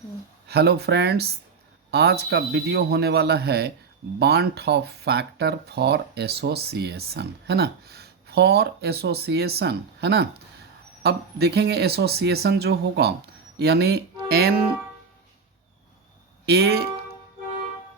Hello friends, आज का video होने वाला है बांट ऑफ फैक्टर फॉर एसोसिएशन, है ना। फॉर एसोसिएशन, है ना। अब देखेंगे एसोसिएशन जो होगा यानी एन ए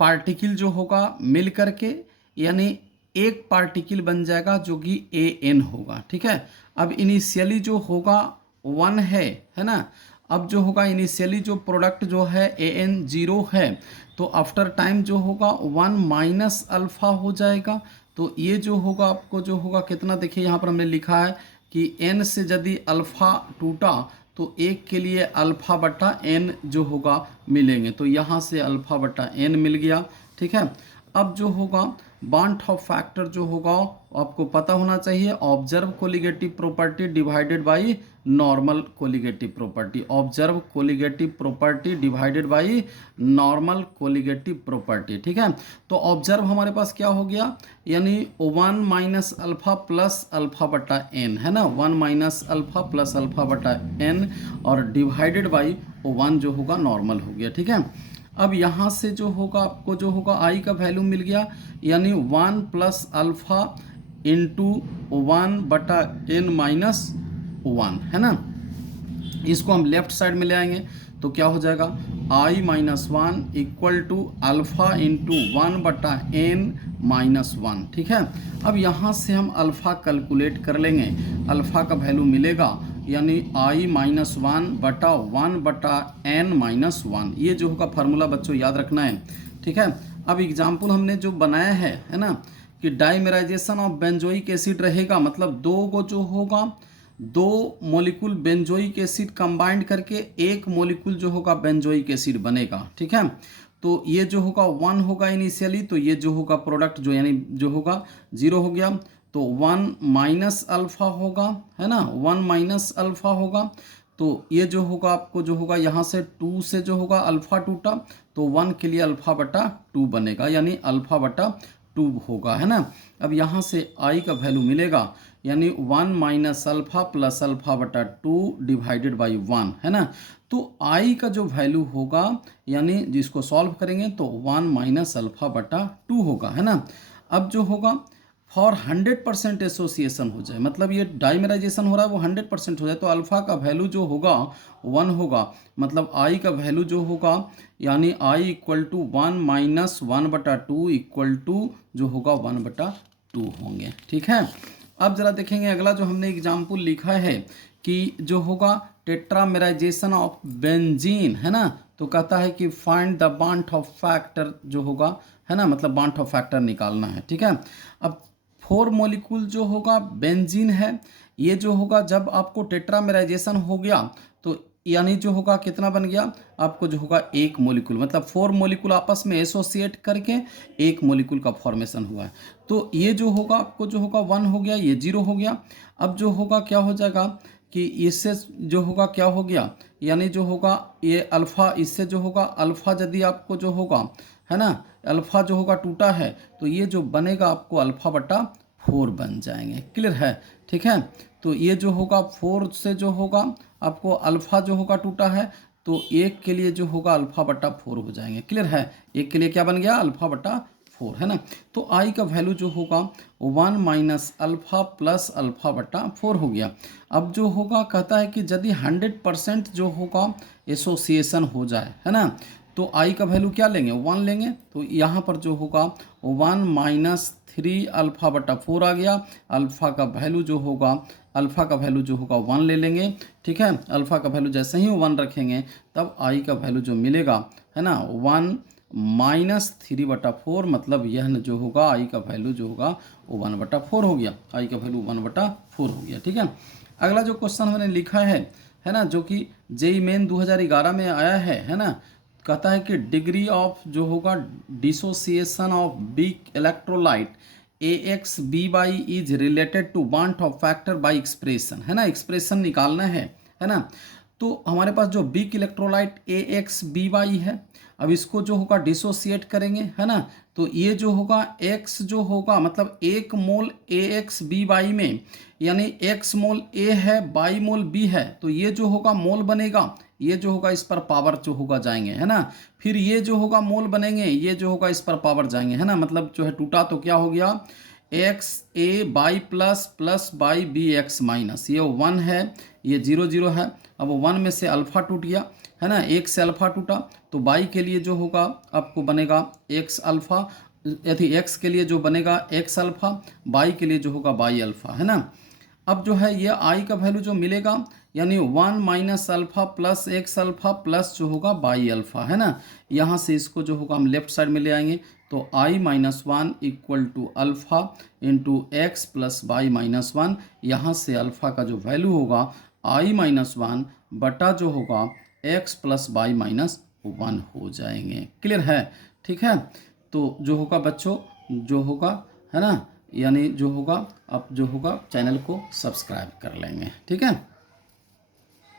पार्टिकल जो होगा मिल करके यानी एक पार्टिकल बन जाएगा जो कि ए एन होगा। ठीक है। अब इनिशियली जो होगा वन है ना। अब जो होगा इनिशियली जो प्रोडक्ट जो है ए एन जीरो है, तो आफ्टर टाइम जो होगा वन माइनस अल्फा हो जाएगा। तो ये जो होगा आपको जो होगा कितना, देखिए यहाँ पर हमने लिखा है कि एन से यदि अल्फा टूटा तो एक के लिए अल्फा बटा एन जो होगा मिलेंगे। तो यहाँ से अल्फा बटा एन मिल गया। ठीक है। अब जो होगा बांट ऑफ फैक्टर जो होगा आपको पता होना चाहिए, observe colligative property divided by normal colligative property. Observe colligative property divided by normal colligative property. ठीक है। तो ऑब्जर्व हमारे पास क्या हो गया, यानी one minus alpha plus alpha बटा एन, है ना। One minus alpha plus alpha बटा एन और डिवाइडेड बाई वन जो होगा नॉर्मल हो गया। ठीक है। अब यहाँ से जो होगा आपको जो होगा आई का वैल्यू मिल गया, यानी one plus alpha into one बटा एन माइनस वन, है ना। इसको हम लेफ्ट साइड में ले आएंगे तो क्या हो जाएगा, I minus one equal to alpha into one बटा एन माइनस वन। ठीक है। अब यहाँ से हम अल्फ़ा कैलकुलेट कर लेंगे, अल्फ़ा का वैल्यू मिलेगा यानी आई माइनस वन बटा एन माइनस वन। ये जो होगा फार्मूला बच्चों याद रखना है। ठीक है। अब एग्जाम्पल हमने जो बनाया है ना, कि डाइमेराइजेशन ऑफ बेंजोइक एसिड रहेगा, मतलब दो को जो होगा दो मॉलिक्यूल बेंजोइक एसिड कंबाइंड करके एक मॉलिक्यूल जो होगा बेंजोइक एसिड बनेगा। ठीक है। तो ये जो होगा वन होगा इनिशियली, तो ये जो होगा प्रोडक्ट जो यानी जो होगा जीरो हो गया। तो वन माइनस अल्फा होगा, है ना, वन माइनस अल्फा होगा। तो ये जो होगा आपको जो होगा यहाँ से टू से जो होगा अल्फा टूटा तो वन के लिए अल्फा बटा टू बनेगा, यानी अल्फा बटा टू होगा, है ना। अब यहाँ से आई का वैल्यू मिलेगा यानी one minus alpha plus alpha बटा टू डिवाइडेड बाई वन, है ना। तो आई का जो वैल्यू होगा यानी जिसको सॉल्व करेंगे तो वन माइनस अल्फा बटा टू होगा, है ना। अब जो होगा फॉर 100% एसोसिएशन हो जाए, मतलब ये डाइमेराइजेशन हो रहा है वो 100% हो जाए, तो अल्फ़ा का वैल्यू जो होगा वन होगा, मतलब आई का वैल्यू जो होगा यानी I equal to one minus one बटा टू इक्वल टू जो होगा वन बटा टू होंगे। ठीक है। अब जरा देखेंगे अगला जो हमने एग्जाम्पल लिखा है कि जो होगा टेट्रामेराइजेशन ऑफ बेंजीन, है ना। तो कहता है कि फाइंड द बांट ऑफ फैक्टर जो होगा, है ना, मतलब बांट ऑफ फैक्टर निकालना है। ठीक है। अब फोर मॉलिक्यूल जो होगा बेंजीन है, ये जो होगा जब आपको टेट्रामेराइजेशन हो गया तो यानी जो होगा कितना बन गया आपको जो होगा एक मॉलिक्यूल, मतलब फोर मॉलिक्यूल आपस में एसोसिएट करके एक मॉलिक्यूल का फॉर्मेशन हुआ है। तो ये जो होगा आपको जो होगा वन हो गया, ये जीरो हो गया। अब जो होगा क्या हो जाएगा कि इससे जो होगा क्या हो गया, यानी जो होगा ये अल्फ़ा, इससे जो होगा अल्फ़ा यदि आपको जो होगा, है ना, अल्फ़ा जो होगा टूटा है तो ये जो बनेगा आपको अल्फ़ा बटा फोर बन जाएंगे। क्लियर है। ठीक है। तो ये जो होगा फोर से जो होगा आपको अल्फ़ा जो होगा टूटा है तो एक के लिए जो होगा अल्फ़ा बटा फोर हो जाएंगे। क्लियर है। एक के लिए क्या बन गया अल्फ़ा बटा फोर, है ना। तो आई का वैल्यू जो होगा one minus alpha plus alpha बटा फोर हो गया। अब जो होगा कहता है कि यदि 100% जो होगा एसोसिएशन हो जाए, है ना, तो आई का वैल्यू क्या लेंगे वन लेंगे। तो यहाँ पर जो होगा वन माइनस थ्री अल्फ़ा बटा फोर आ गया। अल्फ़ा का वैल्यू जो होगा अल्फ़ा का वैल्यू जो होगा वन ले लेंगे। ठीक है। अल्फ़ा का वैल्यू जैसे ही वन रखेंगे तब आई का वैल्यू जो मिलेगा, है ना, वन माइनस थ्री बटा फोर, मतलब यह जो होगा आई का वैल्यू जो होगा वो वन बटा फोर हो गया। आई का वैल्यू वन बटा फोर हो गया। ठीक है। अगला जो क्वेश्चन हमने लिखा है ना, जो कि जेई मेन 2011 में आया है ना, कहता है कि डिग्री ऑफ जो होगा dissociation of weak electrolyte A X B Y is related to van't Hoff factor by expression, है ना, एक्सप्रेशन निकालना है ना। तो हमारे पास जो weak electrolyte A X B Y है, अब इसको जो होगा डिसोसिएट करेंगे, है ना। तो ये जो होगा एक्स जो होगा मतलब एक मोल ए एक्स बी वाई में, यानी एक्स मोल ए है बाई मोल बी है, तो ये जो होगा मोल बनेगा ये जो होगा इस पर पावर जो होगा जाएंगे, है ना। फिर ये जो होगा मोल बनेंगे, ये जो होगा इस पर पावर जाएंगे, है ना। मतलब जो है टूटा तो क्या हो गया, X A Y plus plus Y B X minus, ये 1 है, ये 0 0 है। अब 1 में से अल्फ़ा टूट गया, है ना, 1 से अल्फ़ा टूटा, तो बाई के लिए जो होगा आपको बनेगा एक्स अल्फ़ा, यदि एक्स के लिए जो बनेगा एक्स अल्फ़ा, बाई के लिए जो होगा बाई अल्फ़ा, है ना। अब जो है ये आई का वैल्यू जो मिलेगा, यानी 1 minus alpha plus x alpha plus जो होगा बाई अल्फ़ा, है ना। यहाँ से इसको जो होगा हम लेफ्ट साइड में ले आएंगे, तो I minus one equal to alpha into X plus by minus one. यहाँ से अल्फ़ा का जो वैल्यू होगा आई माइनस वन बटा जो होगा x plus by minus one हो जाएंगे। क्लियर है, ठीक है। तो जो होगा बच्चों, जो होगा, है ना, यानी जो होगा आप जो होगा चैनल को सब्सक्राइब कर लेंगे, ठीक है।